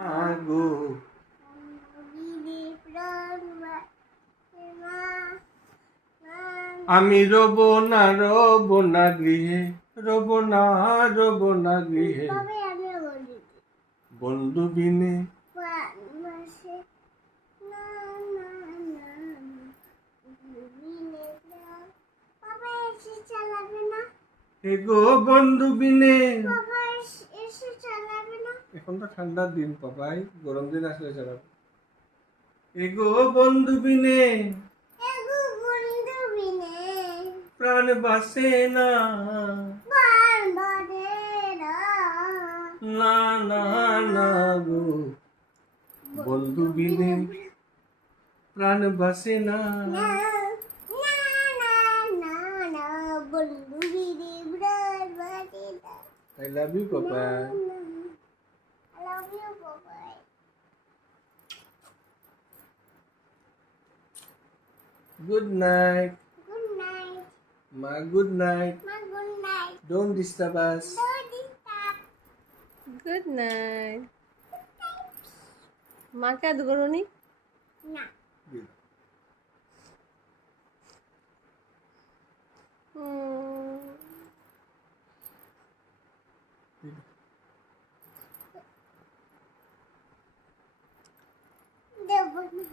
আগো আমি রব না গৃহে, রব না গৃহে, বন্ধু বিনে এগো বন্ধু বিনে। এখন তো ঠান্ডার দিন পাপাই, গরম দিন আসলে চালাবে। এগো বন্ধু বিনে প্রাণ বাসে না, না না না গো বন্ধু বিনে প্রাণ বাসে না। I love you, Papa. I love you, Papa. Good night. Good night. Ma, good night. Ma, good night. Don't disturb us. Don't disturb. Good night. মাকে আদর করোনি? না। Good. দেবো না।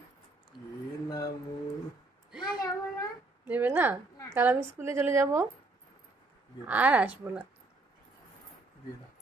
এ নামু। মা দেবো না। দেবে না? কাল আমি স্কুলে চলে যাব, আর আসবো না। Good.